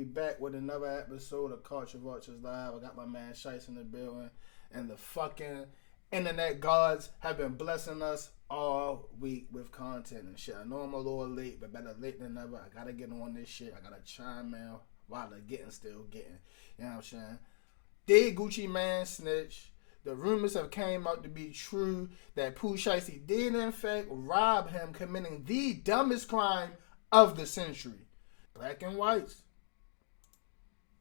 We back with another episode of Culture Vultures Live. I got my man Shice in the building, and the fucking internet gods have been blessing us all week with content and shit. I know I'm a little late, but better late than never. I gotta get on this shit. I gotta chime in while the getting still getting. You know what I'm saying? Did Gucci Mane snitch? The rumors have came out to be true that Pooh Shiesty did in fact rob him, committing the dumbest crime of the century. Black and whites.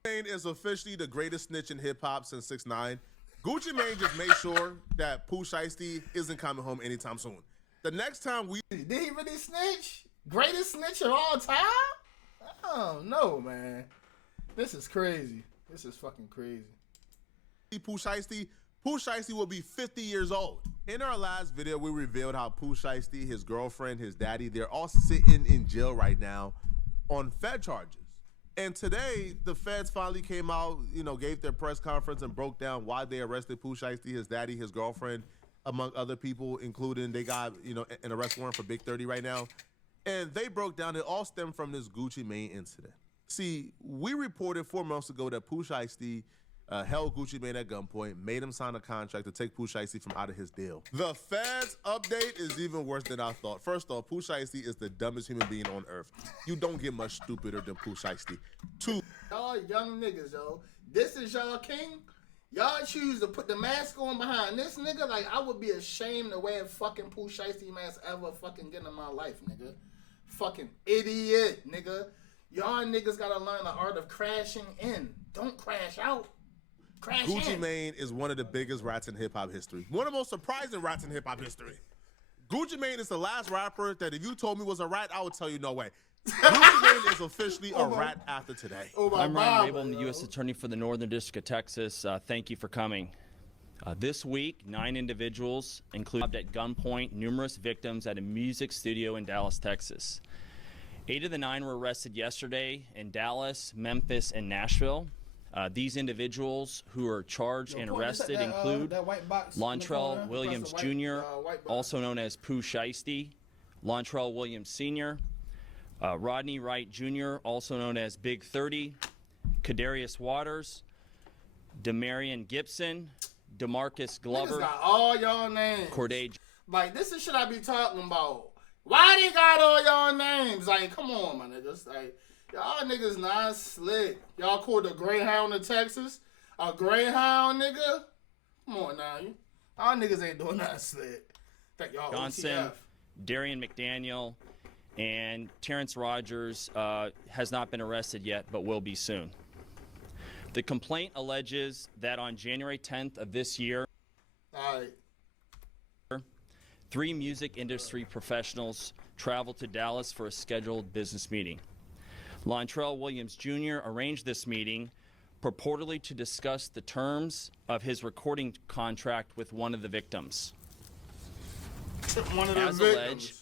Mane is officially the greatest snitch in hip-hop since 6ix9ine. Gucci Mane just made sure that Pooh Shiesty isn't coming home anytime soon. The next time we... Did he really snitch? Greatest snitch of all time? Oh, no, man. This is crazy. This is fucking crazy. Pooh Shiesty will be 50 years old. In our last video, we revealed how Pooh Shiesty, his girlfriend, his daddy, they're all sitting in jail right now on Fed charges. And today, the feds finally came out, gave their press conference and broke down why they arrested Pooh Shiesty, his daddy, his girlfriend, among other people, including they got, an arrest warrant for Big 30 right now. And they broke down it all stemmed from this Gucci Mane incident. See, we reported 4 months ago that Pooh Shiesty held Gucci Mane at gunpoint, made him sign a contract to take Pooh Shiesty from out of his deal. The feds update is even worse than I thought. First off, Pooh Shiesty is the dumbest human being on earth. You don't get much stupider than Pooh Shiesty. Y'all young niggas, yo. This is y'all king. Y'all choose to put the mask on behind this nigga. Like, I would be ashamed to wear a fucking Pooh Shiesty mask ever fucking get in my life, nigga. Fucking idiot, nigga. Y'all niggas gotta learn the art of crashing in. Don't crash out. Gucci Mane is one of the biggest rats in hip-hop history. One of the most surprising rats in hip-hop history. Gucci Mane is the last rapper that if you told me was a rat, I would tell you no way. Gucci Mane is officially a rat after today. I'm Ryan Rabel, I'm the U.S. Attorney for the Northern District of Texas. Thank you for coming. This week, 9 individuals, including at gunpoint, numerous victims at a music studio in Dallas, Texas. 8 of the 9 were arrested yesterday in Dallas, Memphis, and Nashville. These individuals who are charged and arrested include Lontrell Williams Jr., also known as Pooh Shiesty, Lontrell Williams Sr., Rodney Wright Jr., also known as Big 30, Kadarius Waters, Demarion Gibson, DeMarcus Glover. Niggas got all y'all names. Corday. Like, this is shit I be talking about. Why they got all y'all names? Like, come on, my niggas. Like, y'all niggas not slick. Y'all called a Greyhound of Texas? A Greyhound, nigga? Come on now. Y'all niggas ain't doing nothing slick. Think y'all Johnson, OTF. Darian McDaniel, and Terrence Rogers has not been arrested yet, but will be soon. The complaint alleges that on January 10th of this year, All right. 3 music industry professionals traveled to Dallas for a scheduled business meeting. Lontrell Williams Jr. arranged this meeting purportedly to discuss the terms of his recording contract with one of the victims. One of the As victims. alleged,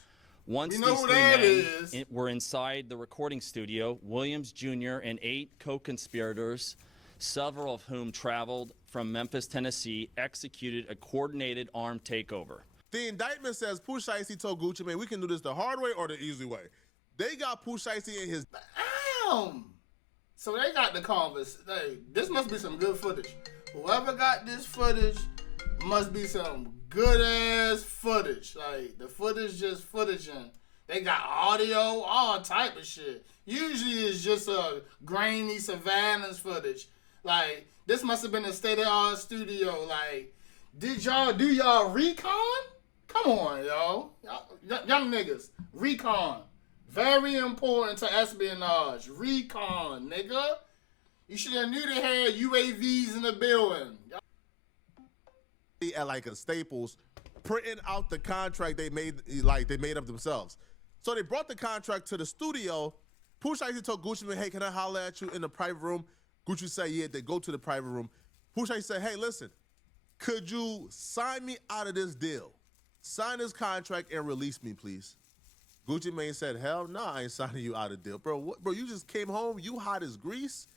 once We know these who 3 that men is. were inside the recording studio, Williams Jr. and 8 co-conspirators, several of whom traveled from Memphis, Tennessee, executed a coordinated armed takeover. The indictment says Pooh Shiesty told Gucci Mane, we can do this the hard way or the easy way. They got Pooh Shiesty in his... Damn. So they got the converse. Hey, this must be some good footage. Whoever got this footage must be some good ass footage. Like, the footage just footaging. They got audio, all type of shit. Usually it's just a grainy surveillance footage. Like, this must have been a state-of-the-art studio. Like, did y'all do y'all recon? Come on, y'all. Young niggas. Recon. Very important to espionage. Recon, nigga. You should have knew they had UAVs in the building. At like a Staples, printing out the contract they made up themselves. So they brought the contract to the studio. Pooh Shiesty told Gucci Mane, hey, can I holler at you in the private room? Gucci said, yeah, they go to the private room. Pooh Shiesty said, hey, listen, could you sign me out of this deal? Sign this contract and release me, please. Gucci Mane said, hell no, I ain't signing you out of deal. Bro, you just came home, you hot as grease?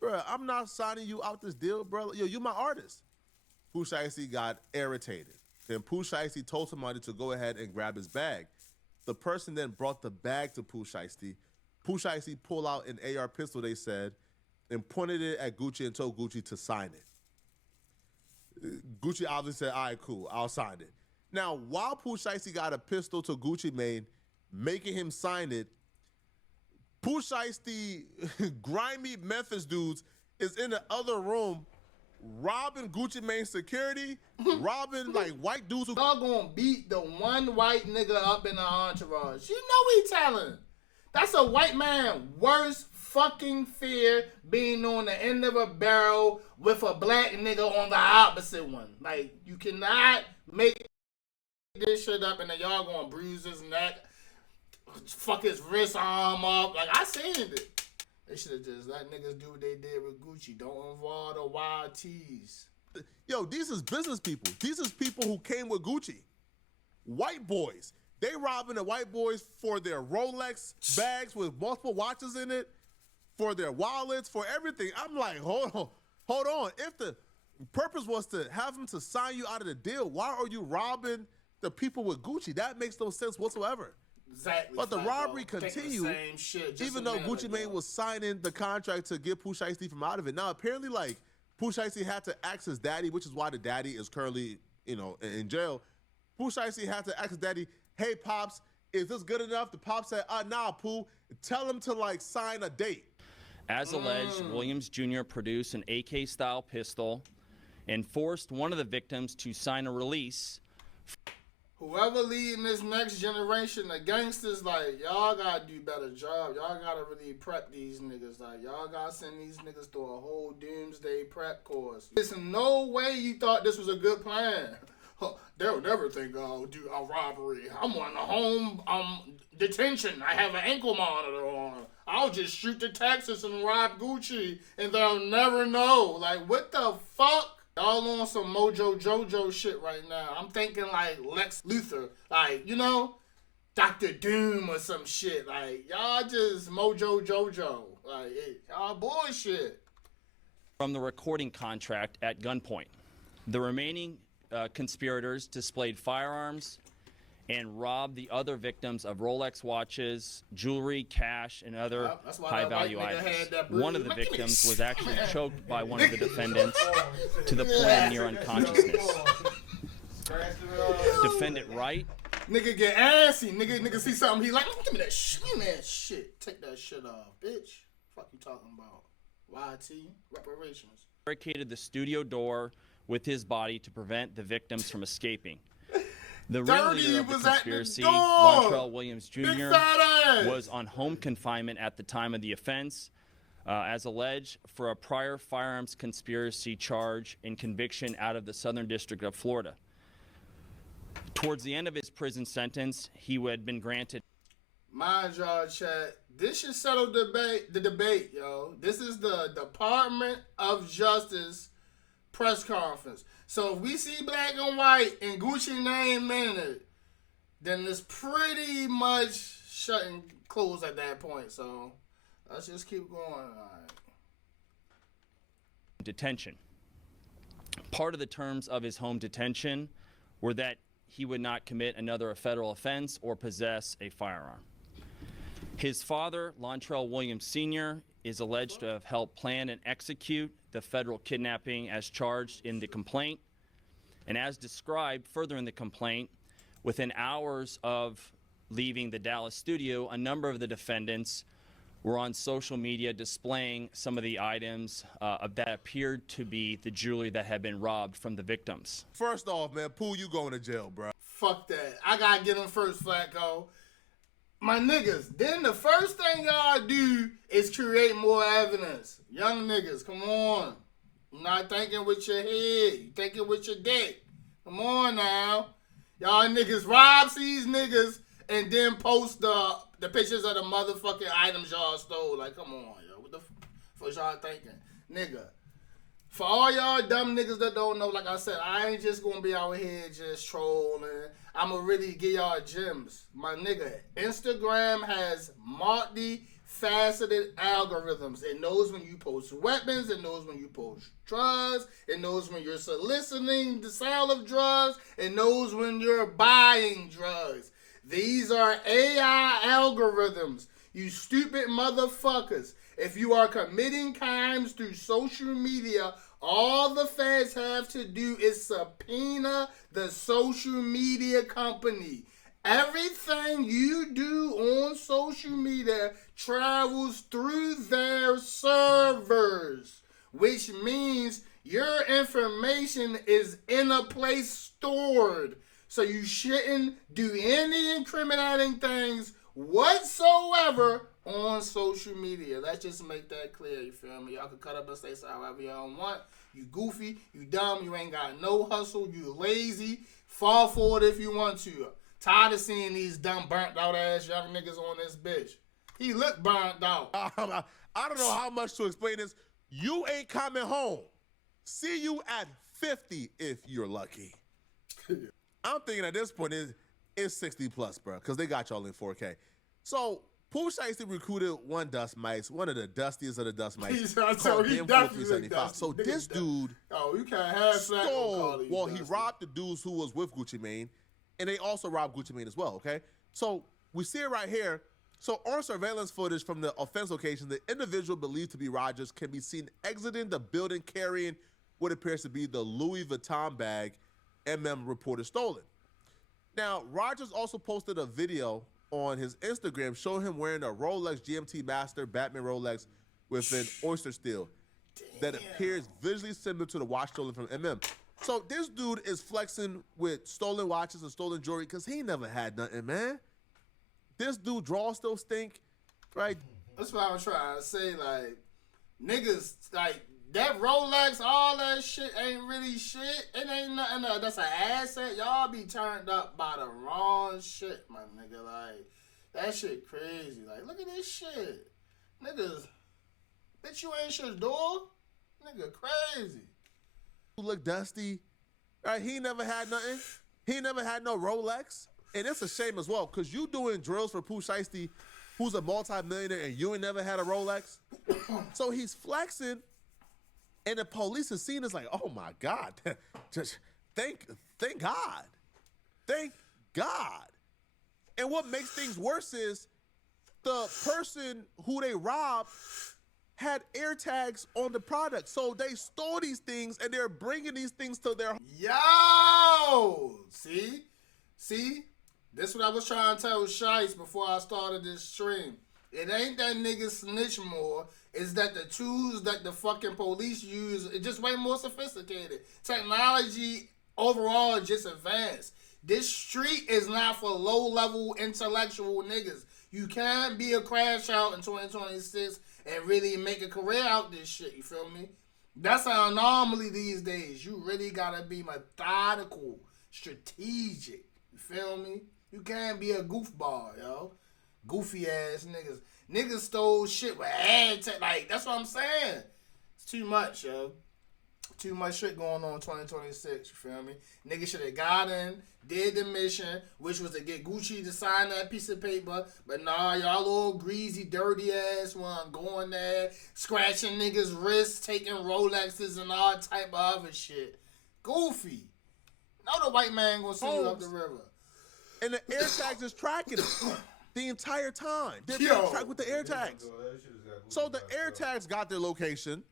Bro, I'm not signing you out this deal, bro. Yo, you my artist. Pooh Shiesty got irritated. Then Pooh Shiesty told somebody to go ahead and grab his bag. The person then brought the bag to Pooh Shiesty. Pooh Shiesty pulled out an AR pistol, they said, and pointed it at Gucci and told Gucci to sign it. Gucci obviously said, all right, cool, I'll sign it. Now, while Pooh Shiesty got a pistol to Gucci Mane, making him sign it, Pooh Shiesty, grimy Memphis dudes, is in the other room robbing Gucci Mane security, robbing like white dudes who y'all gonna beat the one white nigga up in the entourage. You know he telling. That's a white man worst fucking fear, being on the end of a barrel with a black nigga on the opposite one. Like, you cannot make this shit up and then y'all gonna bruise his neck, fuck his wrist arm up. Like, I seen it. They should have just let niggas do what they did with Gucci. Don't involve the wild tees. Yo, these is business people. These is people who came with Gucci. White boys. They robbing the white boys for their Rolex bags with multiple watches in it, for their wallets, for everything. I'm like, hold on. If the purpose was to have them to sign you out of the deal, why are you robbing the people with Gucci? That makes no sense whatsoever. Exactly. But the robbery continued, even though Gucci Mane was signing the contract to get Pooh Shiesty from out of it. Now, apparently, like, Pooh Shiesty had to ask his daddy, which is why the daddy is currently, in jail. Pooh Shiesty had to ask his daddy, hey, Pops, is this good enough? The Pops said, nah, Pooh, tell him to, like, sign a date. As alleged, Williams Jr. produced an AK-style pistol and forced one of the victims to sign a release. Whoever leading this next generation of gangsters, like, y'all gotta do better job. Y'all gotta really prep these niggas. Like, y'all gotta send these niggas through a whole doomsday prep course. There's no way you thought this was a good plan. They'll never think I'll do a robbery. I'm on a home detention. I have an ankle monitor on. I'll just shoot to Texas and rob Gucci, and they'll never know. Like, what the fuck? Y'all on some Mojo Jojo shit right now. I'm thinking like Lex Luthor, like, Dr. Doom or some shit. Like, y'all just Mojo Jojo. Like, y'all bullshit. From the recording contract at gunpoint. The remaining conspirators displayed firearms and robbed the other victims of Rolex watches, jewelry, cash, and other high-value items. One of the victims was actually choked by one of the defendants to the point of near unconsciousness. Defendant Wright. Nigga get assy. Nigga see something he like. Give me that shit. Give me that shit. Take that shit off, bitch. Fuck you talking about? YT reparations. Barricaded the studio door with his body to prevent the victims from escaping. The ringleader of the conspiracy, Lontrell Williams Jr., was on home confinement at the time of the offense, as alleged, for a prior firearms conspiracy charge and conviction out of the Southern District of Florida. Towards the end of his prison sentence, he had been granted. Mind y'all, chat. This should settle the debate, yo. This is the Department of Justice press conference. So if we see black and white and Gucci name in it, then it's pretty much shut and closed at that point. So let's just keep going. All right. Detention. Part of the terms of his home detention were that he would not commit another federal offense or possess a firearm. His father, Lontrell Williams Sr., is alleged to have helped plan and execute the federal kidnapping as charged in the complaint. And as described further in the complaint, within hours of leaving the Dallas studio, a number of the defendants were on social media displaying some of the items that appeared to be the jewelry that had been robbed from the victims. First off, man, Pooh, you going to jail, bro. Fuck that. I gotta get him first, Flacco. My niggas, then the first thing y'all do is create more evidence. Young niggas, come on. You're not thinking with your head. You thinking with your dick. Come on now. Y'all niggas rob these niggas and then post the pictures of the motherfucking items y'all stole. Like, come on, yo. What the fuck y'all thinking? Nigga. For all y'all dumb niggas that don't know, like I said, I ain't just gonna be out here just trolling. I'ma really give y'all gems. My nigga, Instagram has multi-faceted algorithms. It knows when you post weapons. It knows when you post drugs. It knows when you're soliciting the sale of drugs. It knows when you're buying drugs. These are AI algorithms. You stupid motherfuckers. If you are committing crimes through social media, all the feds have to do is subpoena the social media company. Everything you do on social media travels through their servers, which means your information is in a place stored. So you shouldn't do any incriminating things whatsoever on social media. Let's just make that clear, you feel me? Y'all can cut up and say so however y'all want. You goofy, you dumb, you ain't got no hustle, you lazy. Fall for it if you want to. Tired of seeing these dumb burnt out ass young niggas on this bitch. He look burnt out. I don't know how much to explain this. You ain't coming home. See you at 50 if you're lucky. I'm thinking at this point it's 60 plus, bro, because they got y'all in 4K. So Pooh Shiesty recruited one dust mice, one of the dustiest of the dust mice. So he definitely So this dude you can't have stole. Well, he robbed the dudes who was with Gucci Mane, and they also robbed Gucci Mane as well. Okay, so we see it right here. So on surveillance footage from the offense location, the individual believed to be Rogers can be seen exiting the building carrying what appears to be the Louis Vuitton bag MM reported stolen. Now, Rogers also posted a video on his Instagram showing him wearing a Rolex GMT Master Batman Rolex with an oyster steel that appears visually similar to the watch stolen from MM. So this dude is flexing with stolen watches and stolen jewelry because he never had nothing, man. This dude draws still stink, right? That's what I was trying to say. Like, niggas, like, that Rolex, all that shit ain't really shit. It ain't nothing. That's an asset. Y'all be turned up by the wrong shit, my nigga. Like, that shit crazy. Like, look at this shit. Niggas, bitch, you ain't shit door. Nigga, crazy. Look dusty, right? He never had nothing. He never had no Rolex. And it's a shame as well, because you doing drills for Pooh Shiesty, who's a multi-millionaire, and you ain't never had a Rolex. So he's flexing, and the police is seeing this like, oh my God, just thank God. Thank God. And what makes things worse is the person who they robbed had air tags on the product. So they stole these things, and they're bringing these things to their... Yo! See? This what I was trying to tell Shice before I started this stream. It ain't that nigga snitch more. It's that the tools that the fucking police use is just way more sophisticated. Technology overall just advanced. This street is not for low-level intellectual niggas. You can't be a crash out in 2026 and really make a career out this shit, you feel me? That's an anomaly these days. You really gotta be methodical, strategic, you feel me? You can't be a goofball, yo. Goofy ass niggas. Niggas stole shit with ad tech. Like, that's what I'm saying. It's too much, yo. Too much shit going on in 2026, you feel me? Niggas should have got in, did the mission, which was to get Gucci to sign that piece of paper. But nah, y'all little greasy, dirty ass one going there, scratching niggas' wrists, taking Rolexes and all type of other shit. Goofy. Know the white man gonna send you up the river. And the air tags is tracking it the entire time. They're tracked with the air tags. So the air tags got their location.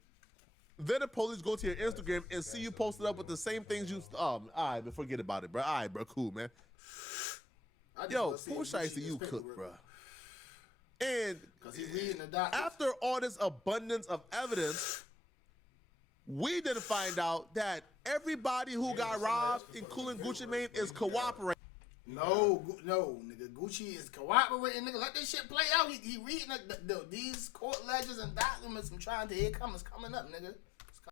Then the police go to your Instagram and see you posted up with the same things you... all right, but forget about it, bro. All right, bro, cool, man. Yo, Pooh Shiesty, you cook, bro. And after all this abundance of evidence, we didn't find out that everybody who got robbed, including Gucci Mane, is cooperating. No, nigga. Gucci is cooperating, nigga. Let this shit play out. He reading these court ledgers and documents and trying to hear coming up, nigga.